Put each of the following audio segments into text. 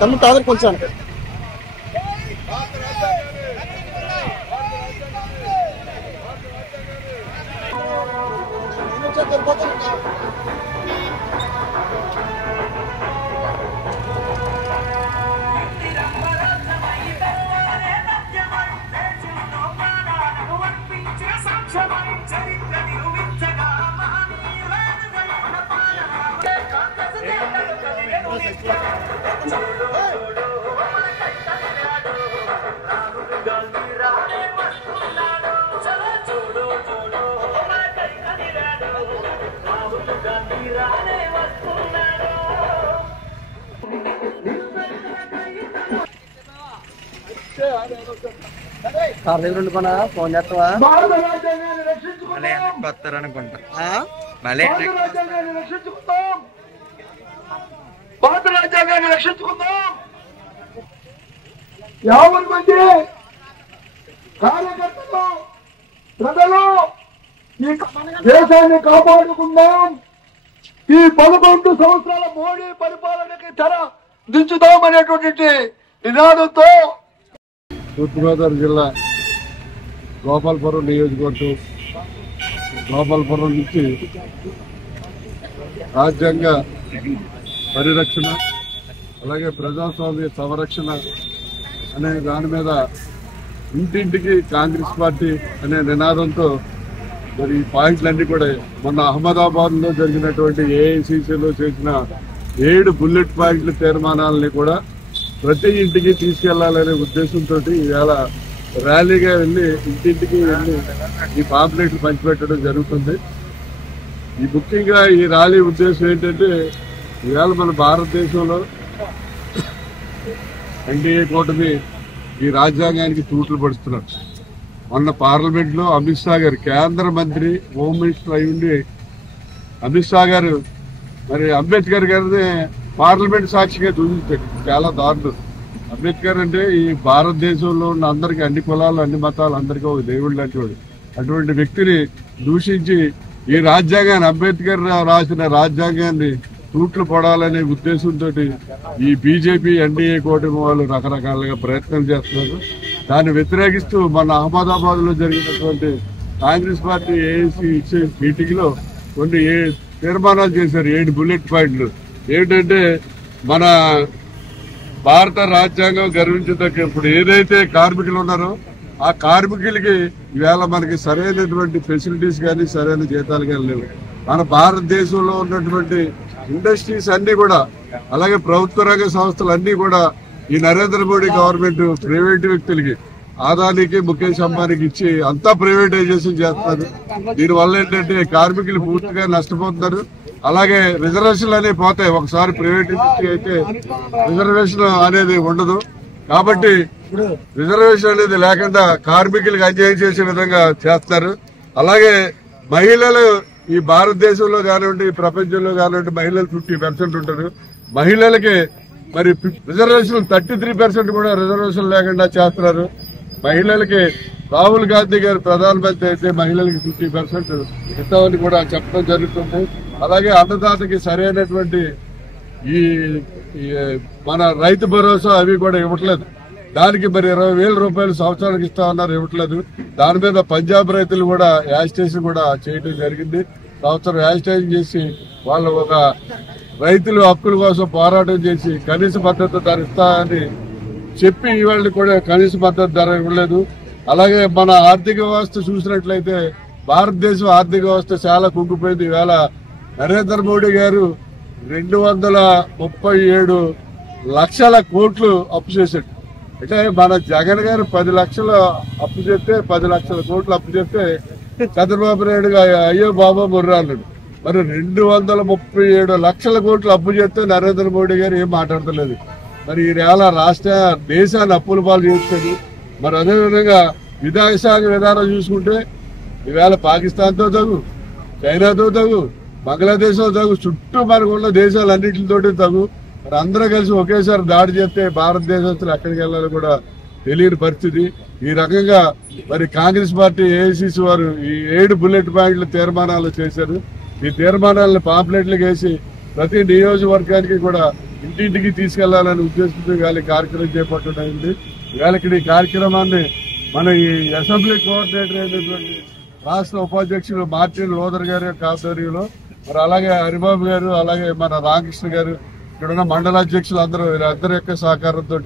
తమ్ముడు తాదరు కొంచెం సార్ దగ్గర ఉండుకున్నా ఫోన్ చేస్తావా అనుకుంటా భారత రాజ్యాంగాన్ని రక్షించుకుందాం. 50 మంది కార్యకర్తలు ప్రజలు ఈ దేశాన్ని కాపాడుకుందాం. ఈ 11 సంవత్సరాల మోడీ పరిపాలనకి తెర దించుదామనేటువంటి నినాదంతో తూర్పుగోదావరి జిల్లా గోపాలపురం నియోజకవర్గం గోపాలపురం నుంచి రాజ్యాంగ పరిరక్షణ అలాగే ప్రజాస్వామ్య సంరక్షణ అనే దాని మీద ఇంటింటికి కాంగ్రెస్ పార్టీ అనే నినాదంతో మరి ఈ పాయింట్లన్నీ కూడా మొన్న అహ్మదాబాద్ లో జరిగినటువంటి ఏఐసిసిలో చేసిన 7 బుల్లెట్ పాయింట్ల తీర్మానాలని కూడా ప్రతి ఇంటికి తీసుకెళ్లాలనే ఉద్దేశంతో ఈవేళ ర్యాలీగా వెళ్లి ఇంటింటికి వెళ్లి ఈ పాంప్లెట్లు పంచిపెట్టడం జరుగుతుంది. ఈ ముఖ్యంగా ఈ ర్యాలీ ఉద్దేశం ఏంటంటే ఈవేళ మన భారతదేశంలో ఎన్డీఏ కూటమి ఈ రాజ్యాంగానికి తూట్లు పడుతున్నారు. మొన్న పార్లమెంట్ లో అమిత్ షా గారు కేంద్ర మంత్రి హోమ్ మినిస్టర్ అయి ఉండి అమిత్ షా గారు మరి అంబేద్కర్ గారిని పార్లమెంట్ సాక్షిగా దూషించాడు. చాలా దారుణం. అంబేద్కర్ అంటే ఈ భారతదేశంలో ఉన్న అందరికీ అన్ని కులాలు అన్ని మతాలు అందరికీ ఒక దేవుడు లాంటి వాడు. అటువంటి వ్యక్తిని దూషించి ఈ రాజ్యాంగాన్ని అంబేద్కర్ రాసిన రాజ్యాంగాన్ని తూట్లు పడాలనే ఉద్దేశంతో ఈ బీజేపీ ఎన్డీఏ కూటమి వాళ్ళు రకరకాలుగా ప్రయత్నాలు చేస్తున్నారు. దాన్ని వ్యతిరేకిస్తూ మన అహ్మదాబాద్ లో జరిగినటువంటి కాంగ్రెస్ పార్టీ ఏఐసీ ఇచ్చే మీటింగ్ లో కొన్ని తీర్మానాలు చేశారు. 7 బుల్లెట్ పాయింట్లు. ఏమిటంటే మన భారత రాజ్యాంగం గర్వించదగ్గ ఇప్పుడు ఏదైతే కార్మికులు ఉన్నారో ఆ కార్మికులకి ఈవేళ మనకి సరైనటువంటి ఫెసిలిటీస్ కానీ సరైన జీతాలు కానీ లేవు. మన భారతదేశంలో ఉన్నటువంటి ఇండస్ట్రీస్ అన్ని కూడా అలాగే ప్రభుత్వ రంగ సంస్థలు అన్ని కూడా ఈ నరేంద్ర మోడీ గవర్నమెంట్ ప్రైవేట్ వ్యక్తులకి ఆదానికి ముఖేష్ అంబానీకి ఇచ్చి అంతా ప్రైవేటైజేషన్ చేస్తున్నారు. దీనివల్ల ఏంటంటే కార్మికులు పూర్తిగా నష్టపోతున్నారు. అలాగే రిజర్వేషన్లు అనేవి పోతాయి. ఒకసారి ప్రైవేటైజేషన్ అయితే రిజర్వేషన్ అనేది ఉండదు. కాబట్టి రిజర్వేషన్ అనేది లేకుండా కార్మికులకు అన్యాయం చేసే విధంగా చేస్తారు. అలాగే మహిళలు ఈ భారతదేశంలో కానివ్వండి ప్రపంచంలో కానివ్వండి మహిళలు 50% ఉంటారు. మహిళలకి మరి రిజర్వేషన్ 33% కూడా రిజర్వేషన్ లేకుండా చేస్తున్నారు. మహిళలకి రాహుల్ గాంధీ గారు ప్రధానమంత్రి అయితే మహిళలకి 50% ఇస్తామని కూడా చెప్పడం జరుగుతుంది. అలాగే అన్నదాతకి సరైనటువంటి ఈ మన రైతు భరోసా అవి కూడా ఇవ్వట్లేదు. దానికి మరి 20,000 రూపాయలు సంవత్సరానికి ఇస్తామన్నారు, ఇవ్వట్లేదు. దాని మీద పంజాబ్ రైతులు కూడా యాజిటేషన్ కూడా చేయడం జరిగింది. సంవత్సరం యాజిటేషన్ చేసి వాళ్ళు ఒక రైతులు హక్కుల కోసం పోరాటం చేసి కనీస మద్దతు ధర ఇస్తామని చెప్పి ఇవాళ కూడా కనీస మద్దతు ధర ఇవ్వలేదు. అలాగే మన ఆర్థిక వ్యవస్థ చూసినట్లయితే భారతదేశం ఆర్థిక వ్యవస్థ చాలా కుంగిపోయింది. ఈవేళ నరేంద్ర మోడీ గారు 237 లక్షల కోట్లు అప్పు చేశాడు. అంటే మన జగన్ గారు 10 లక్షలు అప్పు చేస్తే 10 లక్షల కోట్లు అప్పు చేస్తే చంద్రబాబు నాయుడు అయ్యో బాబా ముర్రా అన్నాడు. మరి 237 లక్షల కోట్లు అప్పు చేస్తే నరేంద్ర మోడీ గారు ఏం మాట్లాడతలేదు. మరి ఈవేళ దేశాన్ని అప్పుల పాలు చేస్తాడు. మరి అదేవిధంగా విదేశాంగ విధానం చూసుకుంటే ఈవేళ పాకిస్తాన్తో తగు, చైనాతో తగు, బంగ్లాదేశ్తో తగు, చుట్టూ మనకు ఉన్న దేశాలన్నింటితోటి తగు. మరి అందరూ కలిసి ఒకేసారి దాడి చేస్తే భారతదేశస్తులు ఎక్కడికి వెళ్ళాలో కూడా తెలియని పరిస్థితి. ఈ రకంగా మరి కాంగ్రెస్ పార్టీ ఏఐసిసి వారు ఈ 7 బుల్లెట్ పాయింట్ల తీర్మానాలు చేశారు. ఈ తీర్మానాలను పాంప్లెట్లకు వేసి ప్రతి నియోజకవర్గానికి కూడా ఇంటింటికి తీసుకెళ్లాలనే ఉద్దేశంతో ఇవాళ ఈ కార్యక్రమం చేపట్టడం అయింది. ఇవాళ ఇక్కడ ఈ కార్యక్రమాన్ని మన ఈ అసెంబ్లీ కోఆర్డినేటర్ అయినటువంటి రాష్ట్ర ఉపాధ్యక్షులు మార్టిన్ లోదర్ గారి యొక్క ఆధ్వర్యంలో, మరి అలాగే హరిబాబు గారు, అలాగే మన రామకృష్ణ గారు, ఇక్కడున్న మండలాధ్యక్షులు అందరూ వీరందరి యొక్క సహకారంతో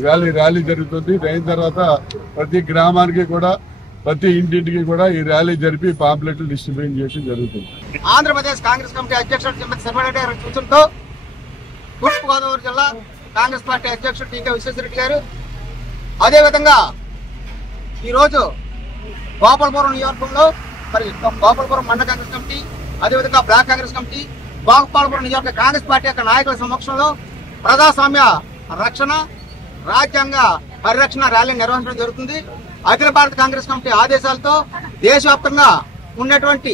ఇవాళ ఈ ర్యాలీ జరుగుతుంది. ఇది అయిన తర్వాత ప్రతి గ్రామానికి కూడా, ప్రతి ఇంటింటికి కూడా ఈ ర్యాలీ జరిపి పాంప్లెట్లు డిస్ట్రిబ్యూట్ చేయడం జరుగుతుంది. ఆంధ్రప్రదేశ్ కాంగ్రెస్ కమిటీ అధ్యక్షుడు శ్రీమతి శర్మారెడ్డి గారి సూచనతో తూర్పుగోదావరి జిల్లా కాంగ్రెస్ పార్టీ అధ్యక్షుడు టీకే విశ్వేశ్వరరెడ్డి గారు, అదేవిధంగా ఈరోజు గోపాలపురం నియోజకవర్గంలో మరి గోపాలపురం మండల కాంగ్రెస్ కమిటీ, అదేవిధంగా బ్లాక్ కాంగ్రెస్ కమిటీ, గోపాలపురం నియోజక కాంగ్రెస్ పార్టీ యొక్క నాయకుల సమక్షంలో ప్రజాస్వామ్య రక్షణ, రాజ్యాంగ పరిరక్షణ ర్యాలీ నిర్వహించడం జరుగుతుంది. అఖిల భారత కాంగ్రెస్ కమిటీ ఆదేశాలతో దేశవ్యాప్తంగా ఉన్నటువంటి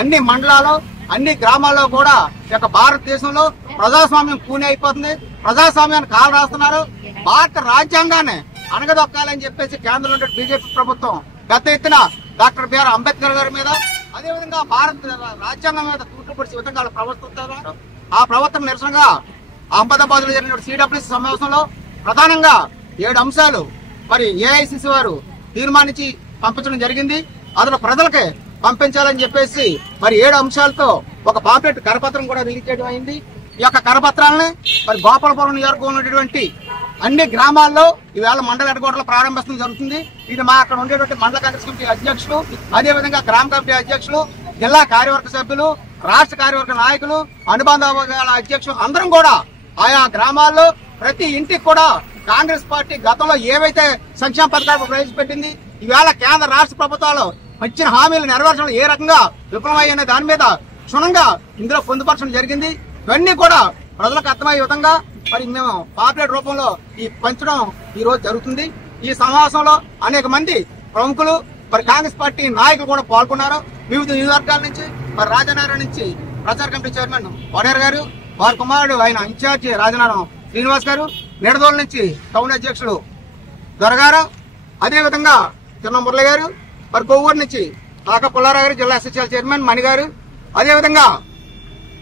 అన్ని మండలాలు, అన్ని గ్రామాల్లో కూడా యొక్క భారతదేశంలో ప్రజాస్వామ్యం కూని అయిపోతుంది. ప్రజాస్వామ్యాన్ని కాలు రాస్తున్నారు. భారత రాజ్యాంగాన్ని అణగదొక్కాలని చెప్పేసి కేంద్రంలో బీజేపీ ప్రభుత్వం పెద్ద ఎత్తున డాక్టర్ బిఆర్ అంబేద్కర్ గారి మీద, అదేవిధంగా భారత రాజ్యాంగం మీద తూట్లు పొడిచే విధంగా ప్రవర్తిస్తున్నారు. ఆ ప్రవర్తన నిరసనగా అహ్మదాబాద్ లో జరిగిన సిడబ్ల్యూసీ సమావేశంలో ప్రధానంగా 7 అంశాలు మరి ఏఐసిసి వారు తీర్మానించి పంపించడం జరిగింది. అందులో ప్రజలకే పంపించాలని చెప్పేసి మరి 7 అంశాలతో ఒక పాంప్లెట్ కరపత్రం కూడా రిలీజ్ చేయడం అయింది. ఈ యొక్క కరపత్రాలని మరి గోపాలపురం నియోజకవర్గంలో ఉన్నటువంటి అన్ని గ్రామాల్లో ఈవేళ మండల హెడ్క్వార్టర్లో ప్రారంభించడం జరుగుతుంది. ఇది మా అక్కడ ఉండేటువంటి మండల కాంగ్రెస్ కమిటీ అధ్యక్షులు, అదేవిధంగా గ్రామ కమిటీ అధ్యక్షులు, జిల్లా కార్యవర్గ సభ్యులు, రాష్ట్ర కార్యవర్గ నాయకులు, అనుబంధ అధ్యక్షులు అందరం కూడా ఆయా గ్రామాల్లో ప్రతి ఇంటికి కూడా కాంగ్రెస్ పార్టీ గతంలో ఏవైతే సంక్షేమ పథకాలు ప్రవేశపెట్టింది, ఈవేళ కేంద్ర రాష్ట్ర ప్రభుత్వాలు ఇచ్చిన హామీలు నెరవేర్చడం ఏ రకంగా విఫలమయ్యనే దాని మీద క్షుణ్ణంగా ఇందులో పొందుపరచడం జరిగింది. ఇవన్నీ కూడా ప్రజలకు అర్థమయ్యే విధంగా మరి మేము పాంప్లెట్ రూపంలో ఈ పంచడం ఈ రోజు జరుగుతుంది. ఈ సమావేశంలో అనేక మంది ప్రముఖులు మరి కాంగ్రెస్ పార్టీ నాయకులు కూడా పాల్గొన్నారు. వివిధ నియోజకవర్గాల నుంచి మరి రాజనగరం నుంచి ప్రచార కమిటీ చైర్మన్ వడేర్ గారు, వారి కుమారుడు ఆయన ఇన్ఛార్జి రాజనగరం శ్రీనివాస్ గారు, నిడదోలు నుంచి టౌన్ అధ్యక్షుడు దొరగారు, అదేవిధంగా చిన్న మురళి గారు, మరి కొవ్వూరు నుంచి కాక పుల్లారావు గారు, జిల్లా ఎస్ఎస్ఎల్ చైర్మన్ మణి గారు, అదేవిధంగా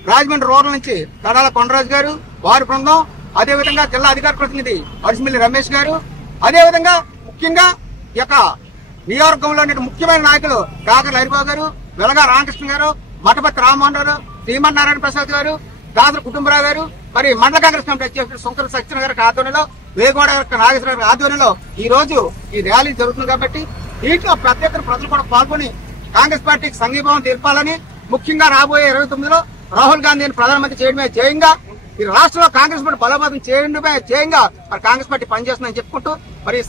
రాజమండ్రి రూరల్ నుంచి కడాల కొండరాజు గారు, వారి బృందం, అదేవిధంగా జిల్లా అధికార ప్రతినిధి అరిసిమిల్లి రమేష్ గారు, అదేవిధంగా ముఖ్యంగా ఈ యొక్క నియోజకవర్గంలో ముఖ్యమైన నాయకులు కాకర్ల హరిబాబు గారు, వెలగా రామకృష్ణ గారు, మఠపతి రామ్మోహన్ గారు, శ్రీమన్నారాయణ ప్రసాద్ గారు, దాసరి కుటుంబరావు గారు, మరి మండల కాంగ్రెస్ కమిటీ అధ్యక్షుడు సుంకర సత్యనారాయణ గారి ఆధ్వర్యంలో, వేగోడ నాగేశ్వర గారి ఆధ్వర్యంలో ఈ రోజు ఈ ర్యాలీ జరుగుతుంది. కాబట్టి దీంట్లో పెద్ద ఎత్తున ప్రజలు కూడా పాల్గొని కాంగ్రెస్ పార్టీకి సంఘీభావం తెలపాలని, ముఖ్యంగా రాబోయే 29లో రాహుల్ గాంధీని ప్రధానమంత్రి చేయడమే ధ్యేయంగా, ఈ రాష్ట్రంలో కాంగ్రెస్ పార్టీ బలోపేతం చేయడమే ధ్యేయంగా మరి కాంగ్రెస్ పార్టీ పనిచేస్తుందని చెప్పుకుంటూ మరి